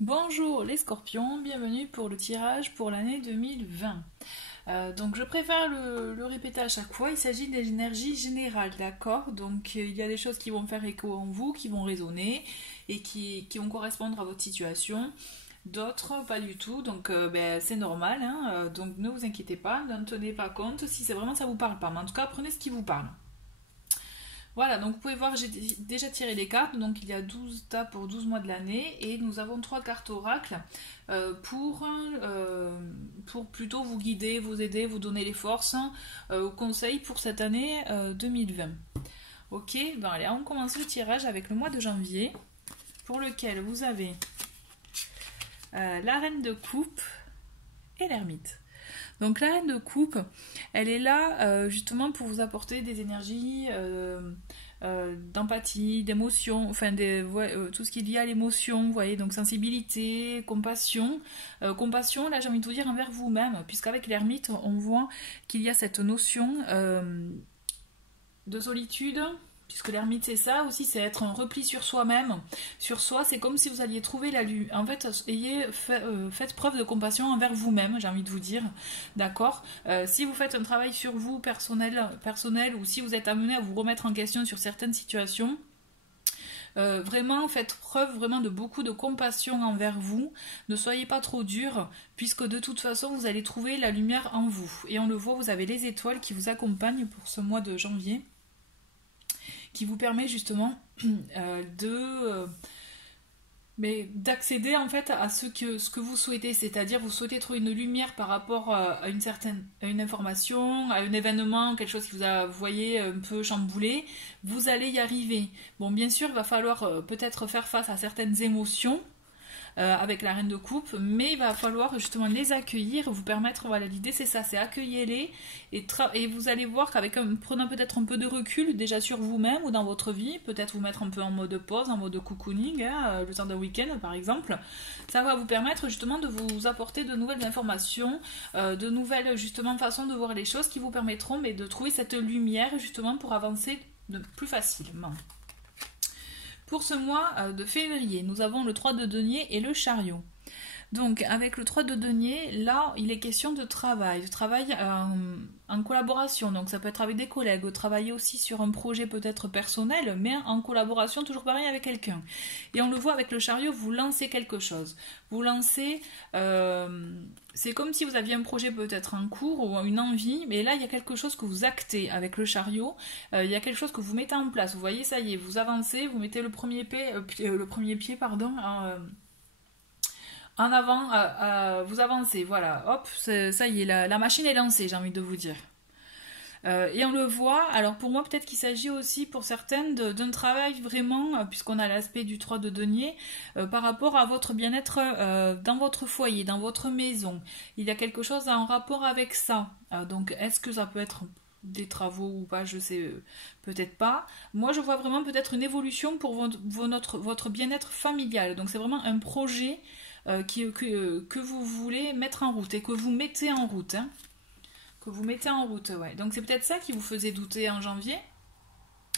Bonjour les scorpions, bienvenue pour le tirage pour l'année 2020. Donc je préfère le répéter à chaque fois, il s'agit des énergies générales, d'accord? Donc il y a des choses qui vont faire écho en vous, qui vont résonner et qui vont correspondre à votre situation. D'autres pas du tout, donc c'est normal, hein, donc ne vous inquiétez pas, n'en tenez pas compte si c'est vraiment ça vous parle pas, mais en tout cas prenez ce qui vous parle. Voilà, donc vous pouvez voir, j'ai déjà tiré les cartes, donc il y a 12 tas pour 12 mois de l'année, et nous avons 3 cartes oracle pour plutôt vous guider, vous aider, vous donner les forces, conseils pour cette année 2020. Ok, ben allez, on commence le tirage avec le mois de janvier, pour lequel vous avez la reine de coupe et l'ermite. Donc la reine de coupe, elle est là justement pour vous apporter des énergies d'empathie, d'émotion, enfin tout ce qui est lié à l'émotion, vous voyez, donc sensibilité, compassion. Compassion, là j'ai envie de vous dire envers vous-même, puisqu'avec l'ermite, on voit qu'il y a cette notion de solitude. Puisque l'ermite c'est ça aussi, c'est être un repli sur soi-même, sur soi, c'est comme si vous alliez trouver la lumière. En fait, faites preuve de compassion envers vous-même, j'ai envie de vous dire, d'accord. Si vous faites un travail sur vous personnel, ou si vous êtes amené à vous remettre en question sur certaines situations, vraiment faites preuve vraiment de beaucoup de compassion envers vous, ne soyez pas trop dur, puisque de toute façon vous allez trouver la lumière en vous. Et on le voit, vous avez les étoiles qui vous accompagnent pour ce mois de janvier, qui vous permet justement d'accéder en fait à ce que vous souhaitez, c'est-à-dire vous souhaitez trouver une lumière par rapport à une information, à un événement, quelque chose qui vous a, vous voyez, un peu chamboulé, vous allez y arriver. Bon, bien sûr, il va falloir peut-être faire face à certaines émotions, avec la reine de coupe, mais il va falloir justement les accueillir, vous permettre, voilà, l'idée c'est ça, c'est accueillir-les et vous allez voir qu'avec prenant peut-être un peu de recul déjà sur vous-même ou dans votre vie, peut-être vous mettre un peu en mode pause, en mode cocooning, hein, le temps d'un week-end par exemple, ça va vous permettre justement de vous apporter de nouvelles informations, de nouvelles justement façons de voir les choses qui vous permettront de trouver cette lumière justement pour avancer plus facilement. Pour ce mois de février, nous avons le 3 de denier et le chariot. Donc avec le 3 de denier, là il est question de travail en collaboration, donc ça peut être avec des collègues, travailler aussi sur un projet peut-être personnel, mais en collaboration toujours pareil avec quelqu'un. Et on le voit avec le chariot, vous lancez quelque chose, vous lancez, c'est comme si vous aviez un projet peut-être en cours ou une envie, mais là il y a quelque chose que vous actez avec le chariot, il y a quelque chose que vous mettez en place, vous voyez, ça y est, vous avancez, vous mettez le premier pied pardon, en avant, vous avancez, voilà, hop, ça y est, la machine est lancée, j'ai envie de vous dire. Et on le voit, alors pour moi peut-être qu'il s'agit aussi pour certaines d'un travail vraiment, puisqu'on a l'aspect du 3 de denier, par rapport à votre bien-être dans votre foyer, dans votre maison. Il y a quelque chose en rapport avec ça. Donc est-ce que ça peut être des travaux ou pas, je sais peut-être pas. Moi je vois vraiment peut-être une évolution pour votre bien-être familial. Donc c'est vraiment un projet que vous voulez mettre en route et que vous mettez en route. Hein. Que vous mettez en route, ouais. Donc c'est peut-être ça qui vous faisait douter en janvier.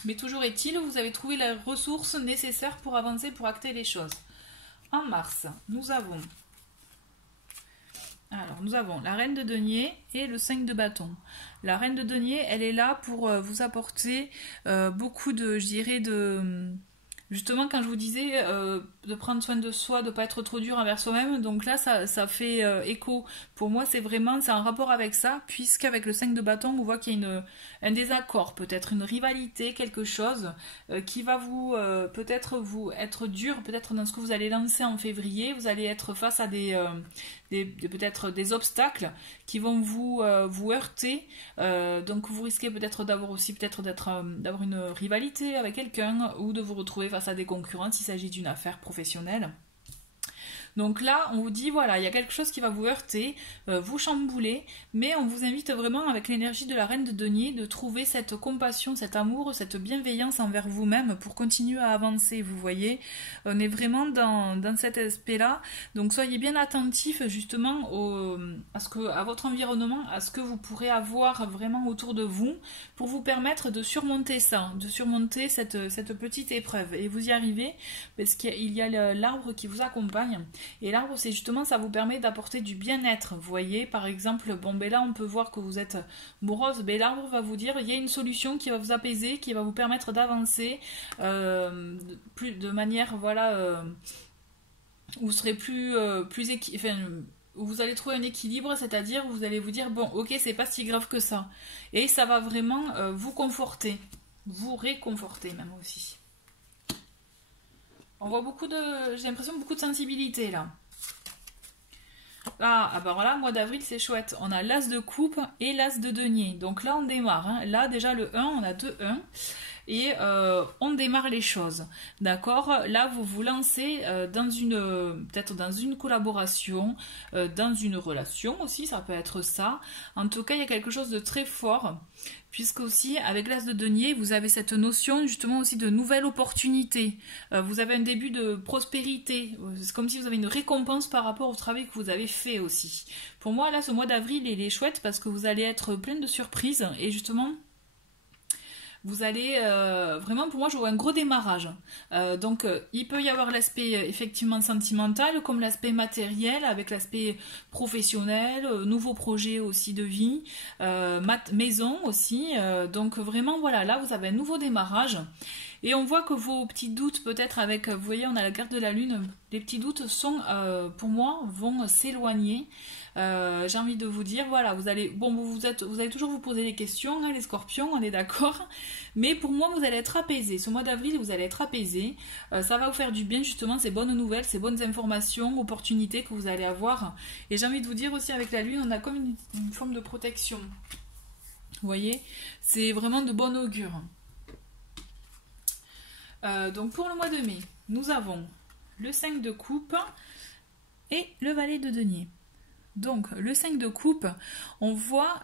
Mais toujours est-il, vous avez trouvé les ressources nécessaires pour avancer, pour acter les choses. En mars, nous avons la reine de denier et le 5 de bâton. La reine de denier, elle est là pour vous apporter beaucoup de, je dirais, justement, quand je vous disais de prendre soin de soi, de ne pas être trop dur envers soi-même, donc là, ça fait écho. Pour moi, c'est en rapport avec ça, puisqu'avec le 5 de bâton, on voit qu'il y a un désaccord, peut-être une rivalité, quelque chose qui va vous, peut-être vous être dur, peut-être dans ce que vous allez lancer en février, vous allez être face à peut-être des obstacles qui vont vous heurter, donc vous risquez peut-être d'avoir une rivalité avec quelqu'un ou de vous retrouver face à des concurrents s'il s'agit d'une affaire professionnelle. Donc là, on vous dit, voilà, il y a quelque chose qui va vous heurter, vous chambouler, mais on vous invite vraiment, avec l'énergie de la reine de denier, de trouver cette compassion, cet amour, cette bienveillance envers vous-même pour continuer à avancer, vous voyez. On est vraiment dans cet aspect-là. Donc soyez bien attentifs justement à votre environnement, à ce que vous pourrez avoir vraiment autour de vous, pour vous permettre de surmonter ça, de surmonter cette petite épreuve. Et vous y arrivez, parce qu'il y a l'arbre qui vous accompagne. Et l'arbre, c'est justement, ça vous permet d'apporter du bien-être. Vous voyez, par exemple, bon, ben là, on peut voir que vous êtes morose. Ben, l'arbre va vous dire, il y a une solution qui va vous apaiser, qui va vous permettre d'avancer de manière, voilà, où vous serez enfin, où vous allez trouver un équilibre, c'est-à-dire vous allez vous dire, bon, ok, c'est pas si grave que ça. Et ça va vraiment vous conforter, vous réconforter même aussi. On voit j'ai l'impression beaucoup de sensibilité là. Ah bah voilà, mois d'avril c'est chouette. On a l'as de coupe et l'as de denier. Donc là on démarre. Hein. Là déjà le 1, on a 2 1. Et on démarre les choses. D'accord? Là vous vous lancez peut-être dans une collaboration, dans une relation aussi, ça peut être ça. En tout cas, il y a quelque chose de très fort. Puisque aussi, avec l'as de denier, vous avez cette notion justement aussi de nouvelle opportunité. Vous avez un début de prospérité. C'est comme si vous avez une récompense par rapport au travail que vous avez fait aussi. Pour moi, là, ce mois d'avril, il est chouette parce que vous allez être plein de surprises. Et justement, vous allez vraiment, pour moi, je vois un gros démarrage. Donc, il peut y avoir l'aspect effectivement sentimental, comme l'aspect matériel, avec l'aspect professionnel, nouveaux projets aussi de vie, maison aussi. Donc, vraiment, voilà, là, vous avez un nouveau démarrage. Et on voit que vos petits doutes, peut-être avec, vous voyez, on a la carte de la lune, les petits doutes sont, pour moi, vont s'éloigner. J'ai envie de vous dire, voilà, vous allez toujours vous poser des questions, hein, les scorpions, on est d'accord, mais pour moi, vous allez être apaisés. Ce mois d'avril, vous allez être apaisés. Ça va vous faire du bien, justement, ces bonnes nouvelles, ces bonnes informations, opportunités que vous allez avoir. Et j'ai envie de vous dire aussi, avec la lune, on a comme une forme de protection. Vous voyez, c'est vraiment de bon augure. Donc pour le mois de mai, nous avons le 5 de coupe et le valet de denier. Donc le 5 de coupe, on voit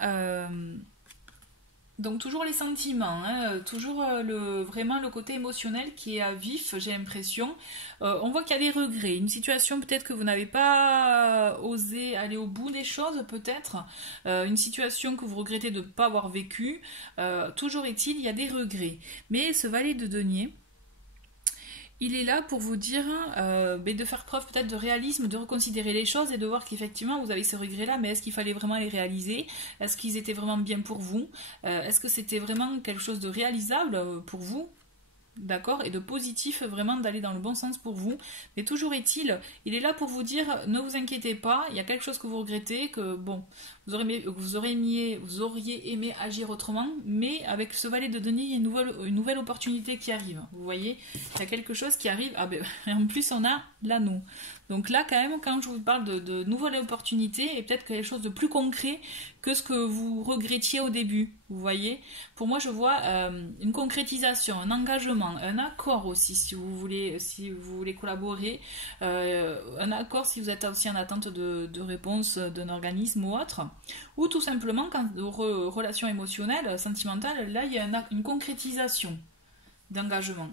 donc toujours les sentiments, hein, toujours vraiment le côté émotionnel qui est à vif, j'ai l'impression. On voit qu'il y a des regrets, une situation peut-être que vous n'avez pas osé aller au bout des choses, peut-être, une situation que vous regrettez de ne pas avoir vécue. Toujours est-il, il y a des regrets. Mais ce valet de denier, il est là pour vous dire de faire preuve peut-être de réalisme, de reconsidérer les choses et de voir qu'effectivement vous avez ces regrets-là, mais est-ce qu'il fallait vraiment les réaliser? Est-ce qu'ils étaient vraiment bien pour vous? Est-ce que c'était vraiment quelque chose de réalisable pour vous? D'accord? Et de positif, vraiment d'aller dans le bon sens pour vous. Mais toujours est-il, il est là pour vous dire, ne vous inquiétez pas, il y a quelque chose que vous regrettez, que bon, vous auriez aimé agir autrement, mais avec ce valet de denier, il y a une nouvelle opportunité qui arrive. Vous voyez, il y a quelque chose qui arrive. Ah ben, en plus, on a l'anneau. Donc là, quand même, quand je vous parle de nouvelles opportunités, et peut-être quelque chose de plus concret que ce que vous regrettiez au début. Vous voyez, pour moi, je vois une concrétisation, un engagement, un accord aussi, si vous voulez collaborer, un accord si vous êtes aussi en attente de réponse d'un organisme ou autre, ou tout simplement quand relations émotionnelles, sentimentales, là, il y a une concrétisation d'engagement.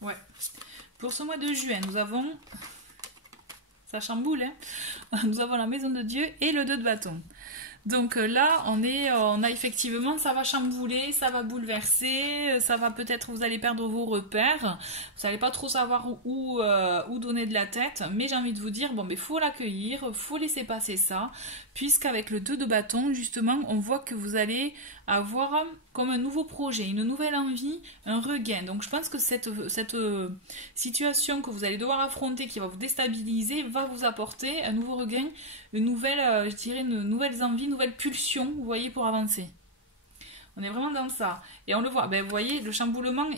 Ouais. Pour ce mois de juin, nous avons, ça chamboule, hein, nous avons la maison de Dieu et le 2 de bâton. Donc là, on a effectivement, ça va chambouler, ça va bouleverser, ça va peut-être, vous allez perdre vos repères, vous n'allez pas trop savoir où donner de la tête, mais j'ai envie de vous dire, bon, mais faut l'accueillir, faut laisser passer ça, puisqu'avec le 2 de bâton, justement, on voit que vous allez avoir comme un nouveau projet, une nouvelle envie, un regain. Donc je pense que cette situation que vous allez devoir affronter, qui va vous déstabiliser, va vous apporter un nouveau regain, une nouvelle, une nouvelle envie, une nouvelle pulsion, vous voyez, pour avancer. On est vraiment dans ça. Et on le voit, ben, vous voyez, le chamboulement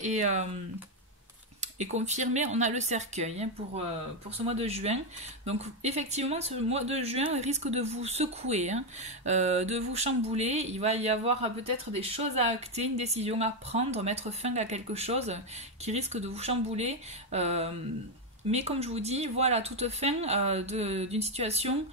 est confirmé, on a le cercueil hein, pour ce mois de juin. Donc effectivement, ce mois de juin risque de vous secouer, hein, de vous chambouler. Il va y avoir peut-être des choses à acter, une décision à prendre, mettre fin à quelque chose qui risque de vous chambouler. Mais comme je vous dis, voilà, toute fin d'une situation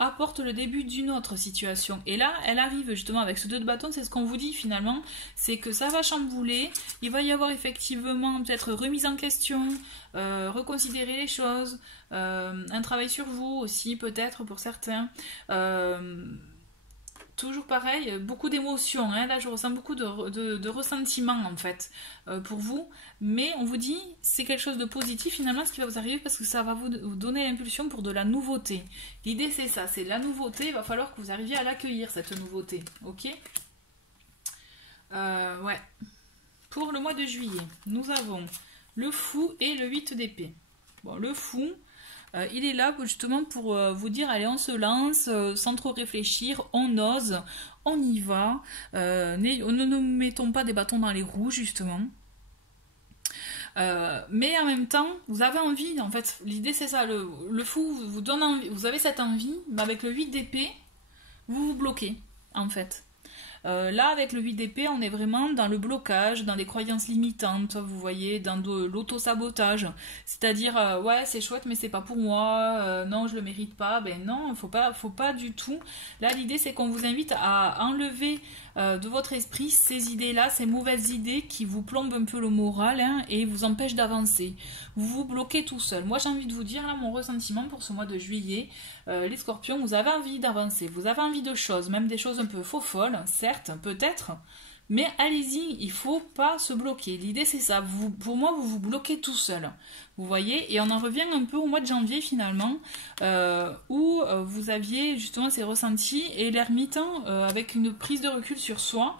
apporte le début d'une autre situation. Et là, elle arrive justement avec ce 2 de bâton, c'est ce qu'on vous dit finalement, c'est que ça va chambouler, il va y avoir effectivement peut-être remise en question, reconsidérer les choses, un travail sur vous aussi peut-être pour certains, toujours pareil, beaucoup d'émotions, hein. Là je ressens beaucoup de ressentiments en fait pour vous, mais on vous dit c'est quelque chose de positif finalement ce qui va vous arriver parce que ça va vous donner l'impulsion pour de la nouveauté. L'idée c'est ça, c'est la nouveauté, il va falloir que vous arriviez à l'accueillir cette nouveauté, ok. Ouais. Pour le mois de juillet, nous avons le fou et le 8 d'épée. Bon, le fou, il est là justement pour vous dire, allez, on se lance, sans trop réfléchir, on ose, on y va, ne nous mettons pas des bâtons dans les roues, justement. Mais en même temps, vous avez envie, en fait, l'idée c'est ça, le fou vous donne envie, vous avez cette envie, mais avec le 8 d'épée, vous vous bloquez, en fait. Là, avec le 8 d'épée, on est vraiment dans le blocage, dans des croyances limitantes, vous voyez, dans de l'auto-sabotage. C'est-à-dire, ouais, c'est chouette, mais c'est pas pour moi, non, je le mérite pas. Ben non, faut pas du tout. Là, l'idée, c'est qu'on vous invite à enlever de votre esprit ces idées-là, ces mauvaises idées qui vous plombent un peu le moral, hein, et vous empêchent d'avancer. Vous vous bloquez tout seul. Moi, j'ai envie de vous dire, là, mon ressentiment pour ce mois de juillet, les scorpions, vous avez envie d'avancer, vous avez envie de choses, même des choses un peu faux-folles, certes, peut-être, mais allez-y, il faut pas se bloquer. L'idée, c'est ça. Pour moi, vous vous bloquez tout seul. Vous voyez, et on en revient un peu au mois de janvier finalement, où vous aviez justement ces ressentis et l'ermite avec une prise de recul sur soi.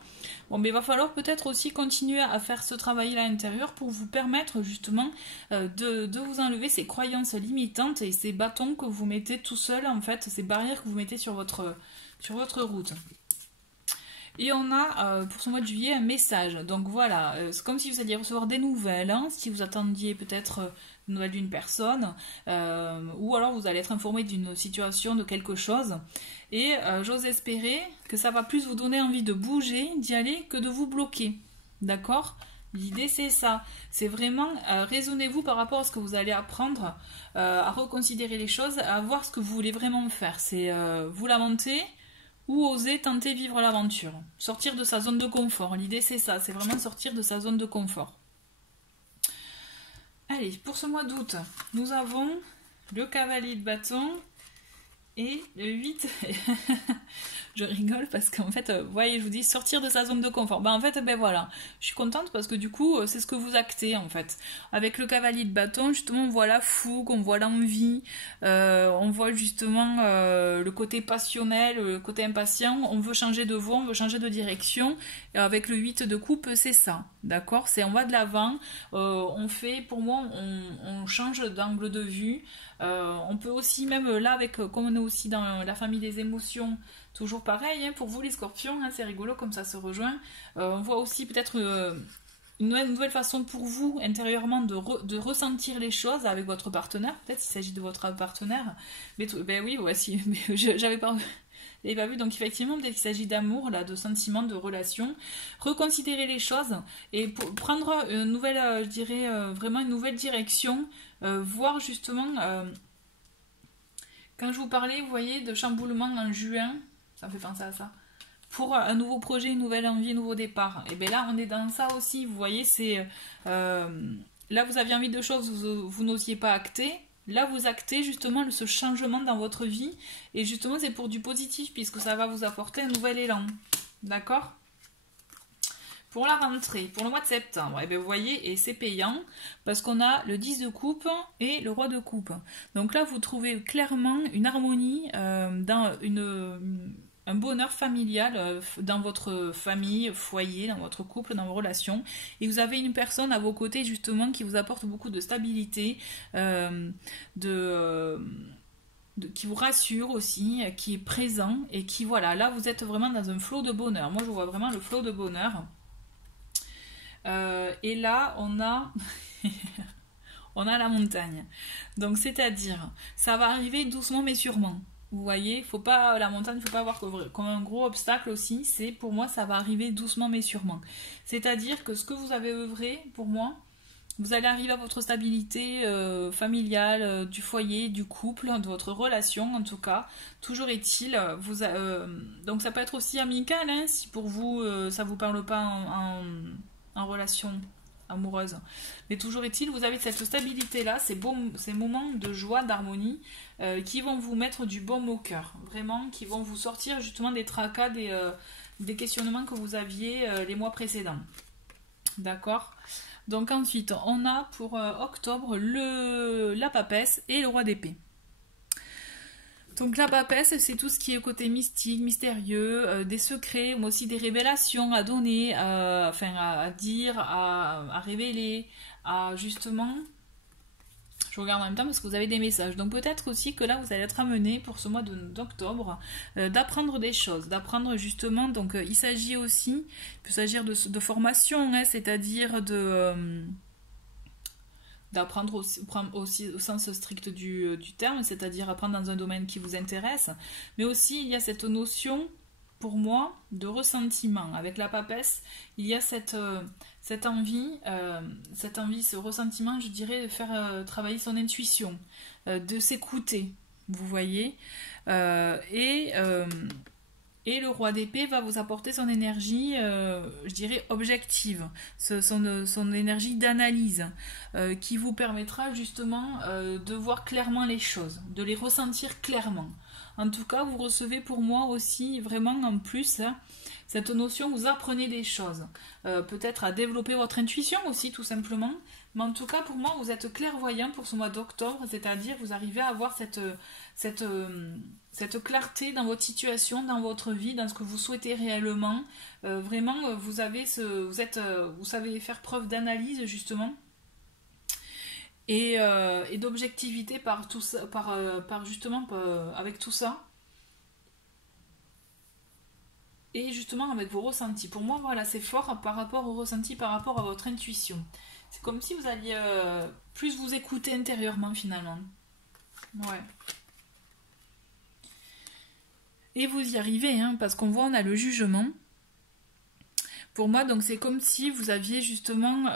Bon, mais il va falloir peut-être aussi continuer à faire ce travail-là à l'intérieur pour vous permettre justement de vous enlever ces croyances limitantes et ces bâtons que vous mettez tout seul, en fait, ces barrières que vous mettez sur votre route. Et on a pour ce mois de juillet un message. Donc voilà, c'est comme si vous alliez recevoir des nouvelles, hein, si vous attendiez peut-être des nouvelles d'une personne, ou alors vous allez être informé d'une situation, de quelque chose. Et j'ose espérer que ça va plus vous donner envie de bouger, d'y aller, que de vous bloquer. D'accord ? L'idée c'est ça. C'est vraiment, raisonnez-vous par rapport à ce que vous allez apprendre, à reconsidérer les choses, à voir ce que vous voulez vraiment faire. C'est vous lamenter, ou oser tenter vivre l'aventure. Sortir de sa zone de confort. L'idée c'est ça, c'est vraiment sortir de sa zone de confort. Allez, pour ce mois d'août, nous avons le cavalier de bâton et le 8. Je rigole parce qu'en fait, vous voyez, je vous dis sortir de sa zone de confort. Ben en fait, ben voilà, je suis contente parce que du coup, c'est ce que vous actez en fait. Avec le cavalier de bâton, justement, on voit la fougue, on voit l'envie, on voit justement le côté passionnel, le côté impatient. On veut changer de voie, on veut changer de direction. Et avec le 8 de coupe, c'est ça, d'accord ? C'est on va de l'avant, on fait, pour moi, on change d'angle de vue. On peut aussi, même là, avec comme on est aussi dans la famille des émotions, toujours pareil, hein, pour vous les scorpions, hein, c'est rigolo comme ça se rejoint. On voit aussi peut-être une nouvelle façon pour vous intérieurement de ressentir les choses avec votre partenaire. Peut-être s'il s'agit de votre partenaire. Mais ben oui, voici. J'avais pas vu. Donc effectivement, peut-être qu'il s'agit d'amour, là, de sentiments, de relations. Reconsidérer les choses et pour prendre une nouvelle, je dirais, vraiment une nouvelle direction. Voir justement, quand je vous parlais, vous voyez, de chamboulement en juin. Ça me fait penser à ça. Pour un nouveau projet, une nouvelle envie, un nouveau départ. Et bien là, on est dans ça aussi. Vous voyez, c'est... là, vous aviez envie de choses, vous n'osiez pas acter. Là, vous actez justement ce changement dans votre vie. Et justement, c'est pour du positif, puisque ça va vous apporter un nouvel élan. D'accord ? Pour la rentrée, pour le mois de septembre, et bien vous voyez, et c'est payant, parce qu'on a le 10 de coupe et le roi de coupe. Donc là, vous trouvez clairement une harmonie dans un bonheur familial dans votre famille, foyer, dans votre couple, dans vos relations. Et vous avez une personne à vos côtés, justement, qui vous apporte beaucoup de stabilité, qui vous rassure aussi, qui est présent, et qui, voilà, là, vous êtes vraiment dans un flot de bonheur. Moi, je vois vraiment le flot de bonheur. Et là, on a... on a la montagne. Donc, c'est-à-dire, ça va arriver doucement mais sûrement. Vous voyez, faut pas, la montagne, il ne faut pas avoir comme un gros obstacle aussi. C'est, pour moi, ça va arriver doucement mais sûrement. C'est-à-dire que ce que vous avez œuvré, pour moi, vous allez arriver à votre stabilité familiale, du foyer, du couple, de votre relation en tout cas. Toujours est-il, donc ça peut être aussi amical, hein, si pour vous, ça ne vous parle pas en relation amoureuse. Mais toujours est-il, vous avez cette stabilité-là, ces moments de joie, d'harmonie, qui vont vous mettre du baume au cœur. Vraiment, qui vont vous sortir justement des tracas, des questionnements que vous aviez les mois précédents. D'accord? Donc ensuite, on a pour octobre la papesse et le roi d'épée. Donc la papesse, c'est tout ce qui est côté mystique, mystérieux, des secrets, mais aussi des révélations à donner, à dire, à révéler, à justement... Je regarde en même temps parce que vous avez des messages. Donc peut-être aussi que là, vous allez être amené pour ce mois d'octobre d'apprendre des choses, d'apprendre justement... Donc il s'agit aussi, il peut s'agir de formation, hein, c'est-à-dire d'apprendre aussi au sens strict du terme, c'est-à-dire apprendre dans un domaine qui vous intéresse, mais aussi il y a cette notion, pour moi, de ressentiment. Avec la papesse, il y a cette envie, ce ressentiment, je dirais, de faire travailler son intuition, de s'écouter, vous voyez, et le roi d'épée va vous apporter son énergie, je dirais, objective, son énergie d'analyse, qui vous permettra justement de voir clairement les choses, de les ressentir clairement. En tout cas, vous recevez pour moi aussi, vraiment en plus, hein, cette notion, vous apprenez des choses. Peut-être à développer votre intuition aussi, tout simplement. Mais en tout cas, pour moi, vous êtes clairvoyant pour ce mois d'octobre, c'est-à-dire vous arrivez à avoir cette clarté dans votre situation, dans votre vie, dans ce que vous souhaitez réellement. Vraiment, vous savez faire preuve d'analyse, justement, et d'objectivité par tout ça, avec tout ça. Et justement avec vos ressentis. Pour moi, voilà, c'est fort par rapport aux ressentis, par rapport à votre intuition. C'est comme si vous alliez plus vous écouter intérieurement finalement. Ouais. Et vous y arrivez, hein, parce qu'on voit, on a le jugement. Pour moi, donc c'est comme si vous aviez justement,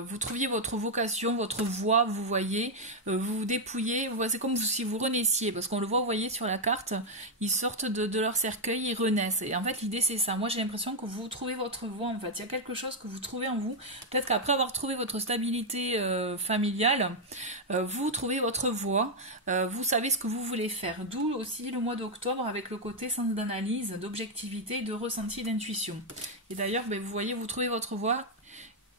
vous trouviez votre vocation, votre voie, vous voyez, vous vous dépouillez, c'est comme si vous renaissiez, parce qu'on le voit, vous voyez sur la carte, ils sortent de leur cercueil, ils renaissent. Et en fait, l'idée c'est ça. Moi, j'ai l'impression que vous trouvez votre voie, en fait. Il y a quelque chose que vous trouvez en vous. Peut-être qu'après avoir trouvé votre stabilité familiale, vous trouvez votre voie, vous savez ce que vous voulez faire. D'où aussi le mois d'octobre avec le côté sens d'analyse, d'objectivité, de ressenti, d'intuition. Et d'ailleurs, vous voyez, vous trouvez votre voie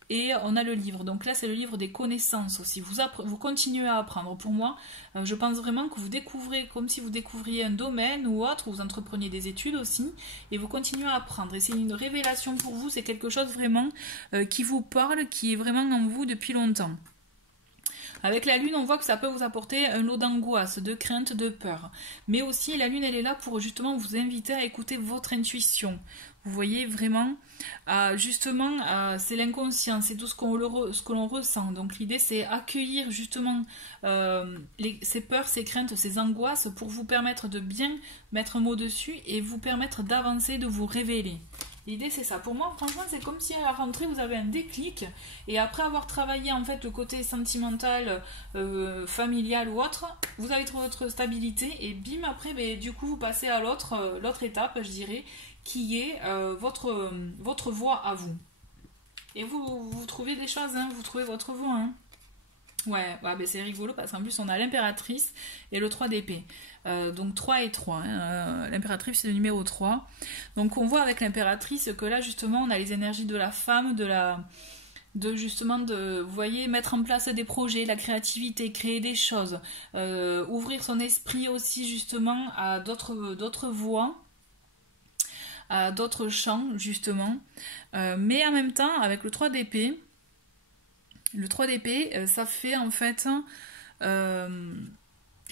et on a le livre. Donc là, c'est le livre des connaissances aussi. Vous continuez à apprendre. Pour moi, je pense vraiment que vous découvrez, comme si vous découvriez un domaine ou autre, ou vous entrepreniez des études aussi, et vous continuez à apprendre. Et c'est une révélation pour vous, c'est quelque chose vraiment qui vous parle, qui est vraiment en vous depuis longtemps. Avec la lune, on voit que ça peut vous apporter un lot d'angoisse, de crainte, de peur. Mais aussi, la lune, elle est là pour justement vous inviter à écouter votre intuition. Vous voyez vraiment, c'est l'inconscient, c'est tout ce que l'on ressent. Donc l'idée, c'est accueillir justement ces peurs, ces craintes, ces angoisses pour vous permettre de bien mettre un mot dessus et vous permettre d'avancer, de vous révéler. L'idée c'est ça. Pour moi, franchement, c'est comme si à la rentrée vous avez un déclic et après avoir travaillé en fait le côté sentimental, familial ou autre, vous avez trouvé votre stabilité et bim après, du coup vous passez à l'autre étape, je dirais, qui est votre voie à vous. Et vous trouvez des choses, hein, vous trouvez votre voie. Hein. Ouais, c'est rigolo parce qu'en plus on a l'impératrice et le 3 d'épée. Donc 3 et 3. Hein. L'impératrice c'est le numéro 3. Donc on voit avec l'impératrice que là justement on a les énergies de la femme, vous voyez, mettre en place des projets, la créativité, créer des choses, ouvrir son esprit aussi justement à d'autres voies, à d'autres champs justement. Mais en même temps avec le 3 d'épée, ça fait en fait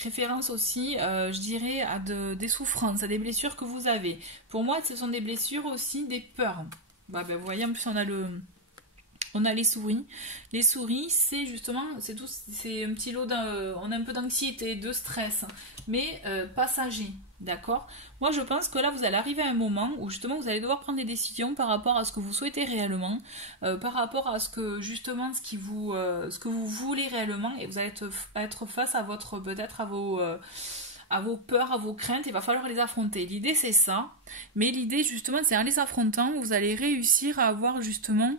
référence aussi, je dirais, à des souffrances, à des blessures que vous avez. Pour moi, ce sont des blessures aussi, des peurs. Vous voyez, en plus, on a les souris. Les souris, c'est justement, c'est un petit lot, on a un peu d'anxiété, de stress, mais passager, d'accord? Moi, je pense que là, vous allez arriver à un moment où justement, vous allez devoir prendre des décisions par rapport à ce que vous souhaitez réellement, par rapport à ce que justement, ce que vous voulez réellement, et vous allez être face à peut-être à vos peurs, à vos craintes, il va falloir les affronter. L'idée, c'est ça, mais l'idée, justement, c'est en les affrontant, vous allez réussir à avoir justement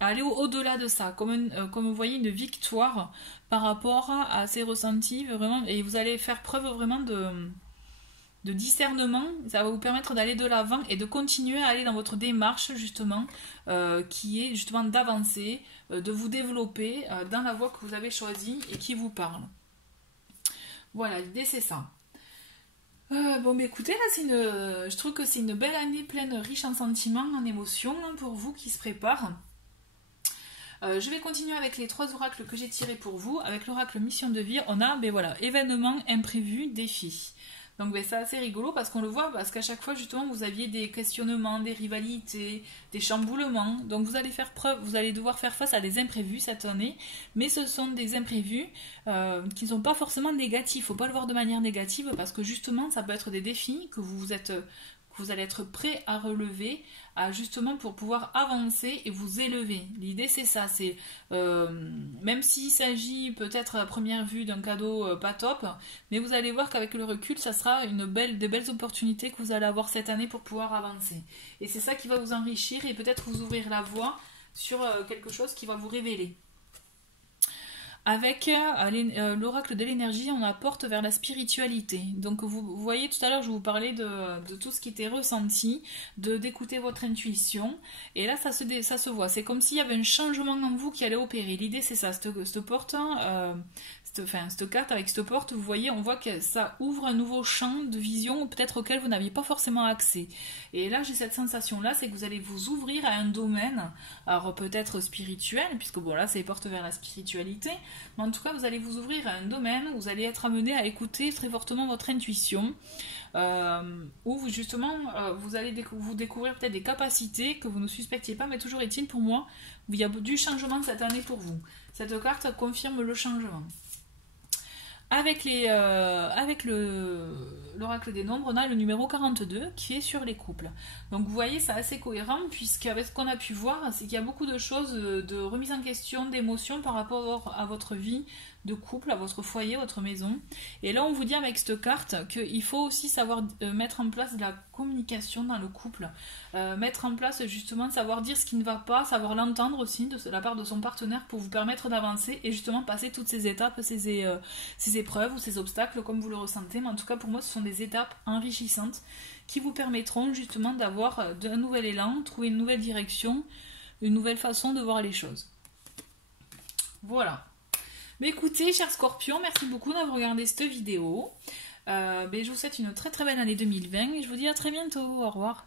à aller au-delà de ça, comme vous voyez, une victoire par rapport à ces ressentis, vraiment, et vous allez faire preuve vraiment de discernement. Ça va vous permettre d'aller de l'avant et de continuer à aller dans votre démarche, justement, qui est justement d'avancer, de vous développer dans la voie que vous avez choisie et qui vous parle. Voilà, l'idée c'est ça. Bon, mais écoutez, là, je trouve que c'est une belle année pleine, riche en sentiments, en émotions, hein, pour vous qui se préparent. Je vais continuer avec les 3 oracles que j'ai tirés pour vous. Avec l'oracle mission de vie, on a, ben voilà, événements imprévus, défis. Donc ben, c'est assez rigolo parce qu'on le voit, parce qu'à chaque fois justement vous aviez des questionnements, des rivalités, des chamboulements. Donc vous allez faire preuve, vous allez devoir faire face à des imprévus cette année, mais ce sont des imprévus qui ne sont pas forcément négatifs. Faut pas le voir de manière négative parce que justement ça peut être des défis que vous allez être prêt à relever, justement pour pouvoir avancer et vous élever. L'idée c'est ça, c'est même s'il s'agit peut-être à première vue d'un cadeau pas top, mais vous allez voir qu'avec le recul, ça sera de belles opportunités que vous allez avoir cette année pour pouvoir avancer. Et c'est ça qui va vous enrichir et peut-être vous ouvrir la voie sur quelque chose qui va vous révéler. Avec l'oracle de l'énergie, on apporte vers la spiritualité. Donc vous voyez tout à l'heure, je vous parlais de tout ce qui était ressenti, d'écouter votre intuition. Et là, ça se voit. C'est comme s'il y avait un changement en vous qui allait opérer. L'idée, c'est ça. Cette porte, cette carte avec cette porte, vous voyez, on voit que ça ouvre un nouveau champ de vision peut-être auquel vous n'aviez pas forcément accès. Et là, j'ai cette sensation-là, c'est que vous allez vous ouvrir à un domaine, alors peut-être spirituel, puisque bon là, c'est les portes vers la spiritualité, mais en tout cas, vous allez vous ouvrir à un domaine où vous allez être amené à écouter très fortement votre intuition, où justement, vous allez vous découvrir peut-être des capacités que vous ne suspectiez pas, mais toujours est-il pour moi, il y a du changement cette année pour vous. Cette carte confirme le changement. Avec l'oracle des nombres, on a le numéro 42 qui est sur les couples. Donc vous voyez, c'est assez cohérent puisqu'avec ce qu'on a pu voir, c'est qu'il y a beaucoup de choses de remise en question, d'émotions par rapport à votre vie de couple, à votre foyer, votre maison. Et là, on vous dit avec cette carte qu'il faut aussi savoir mettre en place de la communication dans le couple, mettre en place justement savoir dire ce qui ne va pas, savoir l'entendre aussi de la part de son partenaire pour vous permettre d'avancer et justement passer toutes ces étapes, ces épreuves ou ces obstacles comme vous le ressentez. Mais en tout cas, pour moi, ce sont des étapes enrichissantes qui vous permettront justement d'avoir un nouvel élan, trouver une nouvelle direction, une nouvelle façon de voir les choses. Voilà. Mais écoutez, chers scorpions, merci beaucoup d'avoir regardé cette vidéo. Je vous souhaite une très très belle année 2020 et je vous dis à très bientôt. Au revoir.